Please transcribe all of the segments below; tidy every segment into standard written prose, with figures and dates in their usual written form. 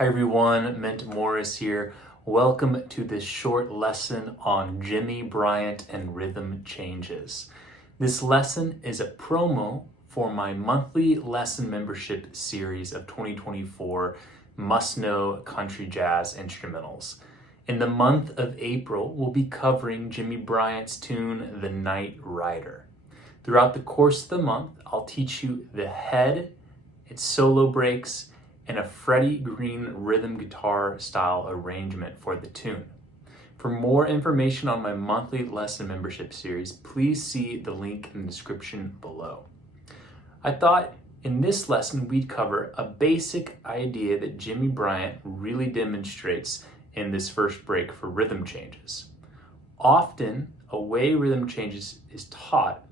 Hi everyone, Ment here. Welcome to this short lesson on Jimmy Bryant and rhythm changes. This lesson is a promo for my monthly lesson membership series of 2024 Must Know Country Jazz Instrumentals. In the month of April, we'll be covering Jimmy Bryant's tune, The Night Rider. Throughout the course of the month, I'll teach you the head, its solo breaks, and a Freddie Green rhythm guitar style arrangement for the tune. For more information on my monthly lesson membership series, please see the link in the description below. I thought in this lesson we'd cover a basic idea that Jimmy Bryant really demonstrates in this first break for rhythm changes. Often, a way rhythm changes is taught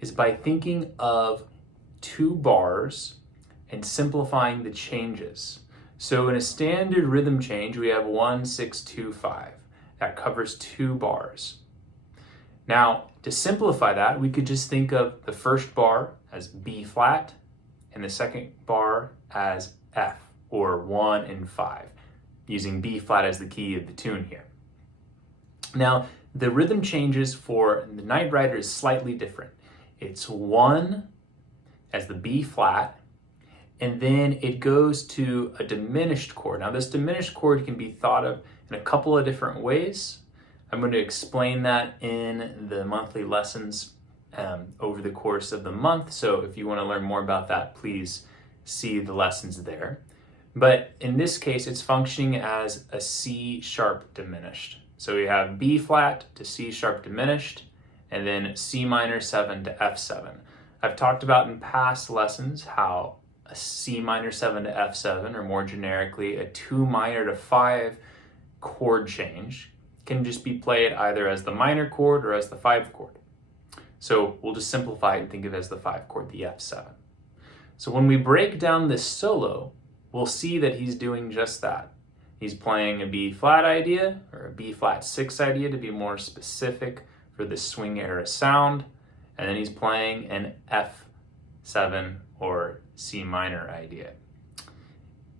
is by thinking of two bars and simplifying the changes. So in a standard rhythm change, we have 1, 6, 2, 5. That covers two bars. Now, to simplify that, we could just think of the first bar as B flat and the second bar as F, or 1 and 5, using B flat as the key of the tune here. Now, the rhythm changes for the Night Rider is slightly different. It's 1 as the B flat, and then it goes to a diminished chord. Now this diminished chord can be thought of in a couple of different ways. I'm going to explain that in the monthly lessons over the course of the month. So if you want to learn more about that, please see the lessons there. But in this case, it's functioning as a C sharp diminished. So we have B flat to C sharp diminished, and then C minor 7 to F7. I've talked about in past lessons how a C minor 7 to F7, or more generically, a 2 minor to 5 chord change can just be played either as the minor chord or as the 5 chord. So we'll just simplify it and think of it as the 5 chord, the F7. So when we break down this solo, we'll see that he's doing just that. He's playing a B flat idea, or a B flat 6 idea to be more specific for the swing era sound, and then he's playing an F7 or C minor idea.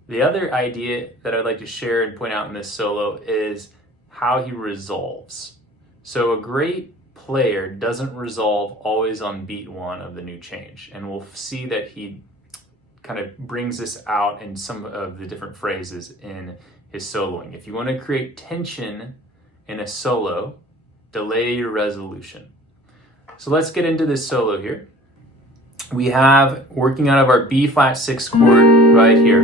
The other idea that I'd like to share and point out in this solo is how he resolves. So a great player doesn't resolve always on beat 1 of the new change, and we'll see that he kind of brings this out in some of the different phrases in his soloing. If you want to create tension in a solo, delay your resolution. So let's get into this solo here. We have, working out of our B flat 6 chord right here.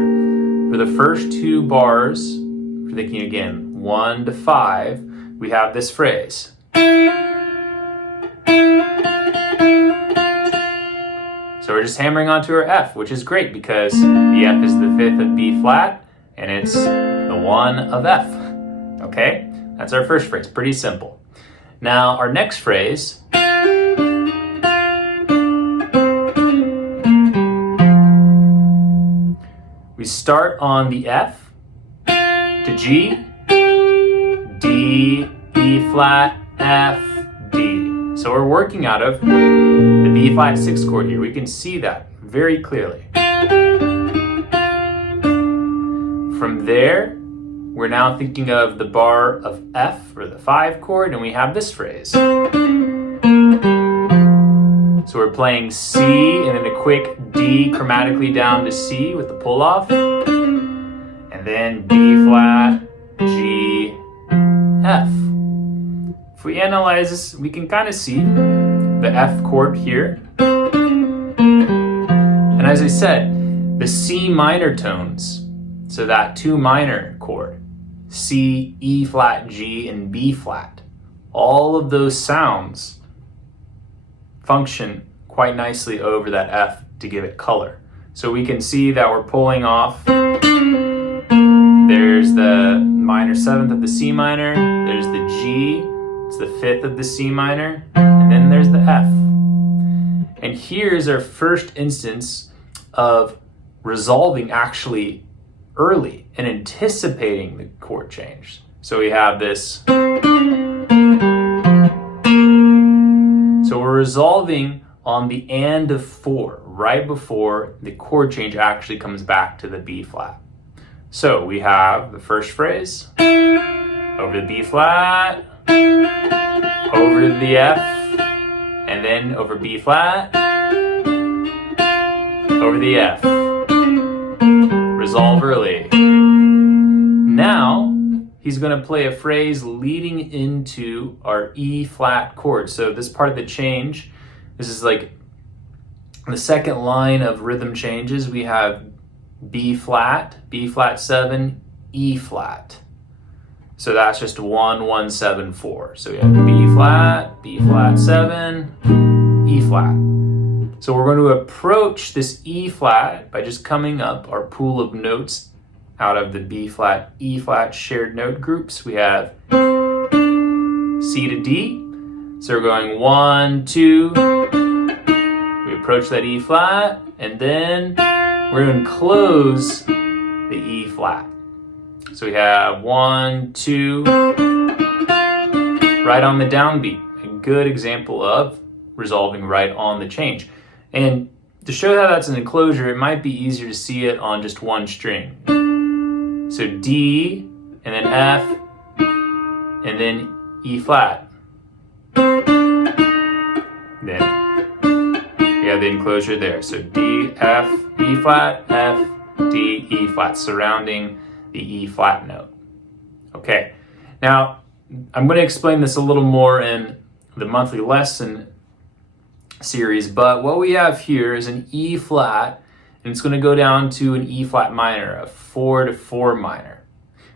For the first two bars, we're thinking again, 1 to 5, we have this phrase. So we're just hammering onto our F, which is great because the F is the 5th of B flat and it's the 1 of F. Okay? That's our first phrase, pretty simple. Now our next phrase, we start on the F to G, D, E flat, F, D. So we're working out of the B flat 6 chord here. We can see that very clearly. From there, we're now thinking of the bar of F, or the 5 chord, and we have this phrase. So we're playing C and then a quick D chromatically down to C with the pull off, and then B flat, G, F. If we analyze this, we can kind of see the F chord here. And as I said, the C minor tones, so that 2 minor chord, C, E flat, G, and B flat, all of those sounds function quite nicely over that F to give it color. So we can see that we're pulling off. There's the minor 7th of the C minor, there's the G, it's the 5th of the C minor, and then there's the F. And here's our first instance of resolving actually early and anticipating the chord change. So we have this. So we're resolving on the and of 4, right before the chord change actually comes back to the B flat. So we have the first phrase, over the B flat, over the F, and then over B flat, over the F. Resolve early. Now, he's going to play a phrase leading into our E flat chord. So this part of the change, this is like the second line of rhythm changes. We have B flat 7, E flat. So that's just 1, 1, 7, 4. So we have B flat 7, E flat. So we're going to approach this E flat by just coming up our pool of notes out of the B flat, E flat shared note groups. We have C to D. So we're going 1, 2. We approach that E flat, and then we're going to close the E flat. So we have 1, 2, right on the downbeat. A good example of resolving right on the change. And to show how that's an enclosure, it might be easier to see it on just one string. So D, and then F, and then E flat. Then we have the enclosure there. So D, F, E flat, F, D, E flat, surrounding the E flat note. Okay, now I'm going to explain this a little more in the monthly lesson series, but what we have here is an E flat, and it's going to go down to an E flat minor, a 4 to 4 minor.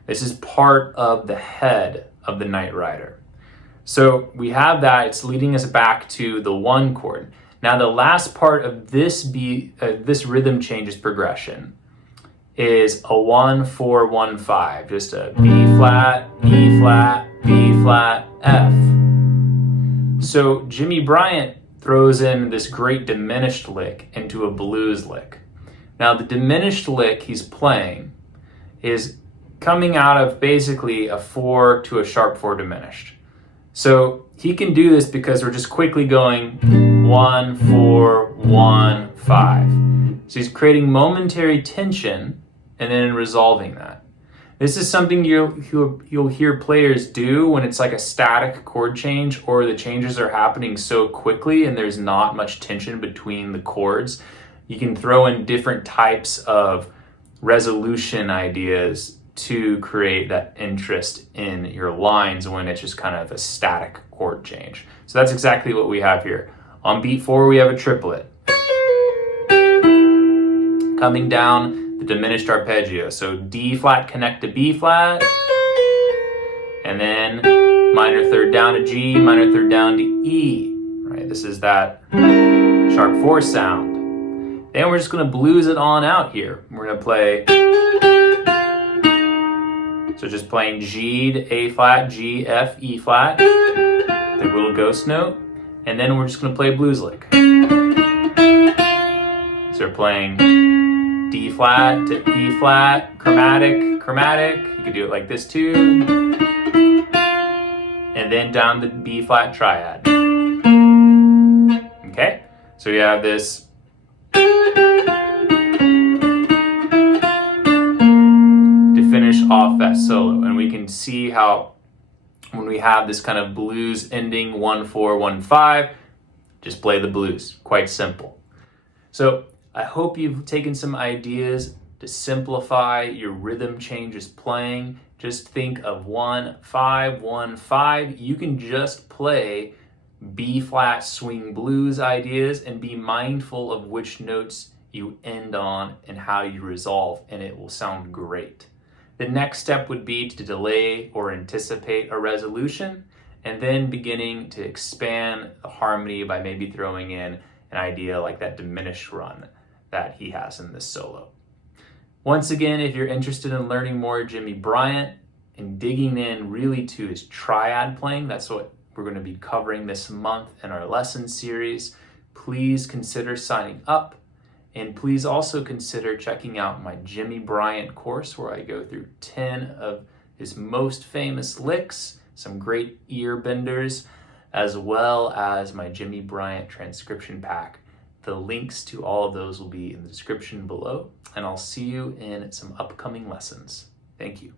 This is part of the head of the Night Rider. So we have that, it's leading us back to the 1 chord. Now the last part of this rhythm changes progression is a 1, 4, 1, 5, just a B flat, E flat, B flat, F. So Jimmy Bryant throws in this great diminished lick into a blues lick. Now the diminished lick he's playing is coming out of basically a 4 to a sharp 4 diminished. So he can do this because we're just quickly going 1, 4, 1, 5. So he's creating momentary tension and then resolving that. This is something you'll hear players do when it's like a static chord change, or the changes are happening so quickly and there's not much tension between the chords. You can throw in different types of resolution ideas to create that interest in your lines when it's just kind of a static chord change. So that's exactly what we have here. On beat 4, we have a triplet. Coming down the diminished arpeggio. So D flat connect to B flat, and then minor third down to G, minor third down to E. Right? This is that sharp 4 sound. Then we're just going to blues it on out here. We're going to play, so just playing G to A flat, G, F, E flat, the little ghost note, and then we're just going to play a blues lick. So we're playing D flat to E flat, chromatic. You could do it like this too. And then down the B flat triad. Okay, so we have this to finish off that solo. And we can see how when we have this kind of blues ending 1, 4, 1, 5, just play the blues. Quite simple. So I hope you've taken some ideas to simplify your rhythm changes playing. Just think of 1, 5, 1, 5. You can just play B flat swing blues ideas and be mindful of which notes you end on and how you resolve, and it will sound great. The next step would be to delay or anticipate a resolution, and then beginning to expand the harmony by maybe throwing in an idea like that diminished run that he has in this solo. Once again, if you're interested in learning more Jimmy Bryant and digging in really to his triad playing, that's what we're going to be covering this month in our lesson series, please consider signing up. And please also consider checking out my Jimmy Bryant course, where I go through 10 of his most famous licks, some great ear benders, as well as my Jimmy Bryant transcription pack The links to all of those will be in the description below, and I'll see you in some upcoming lessons. Thank you.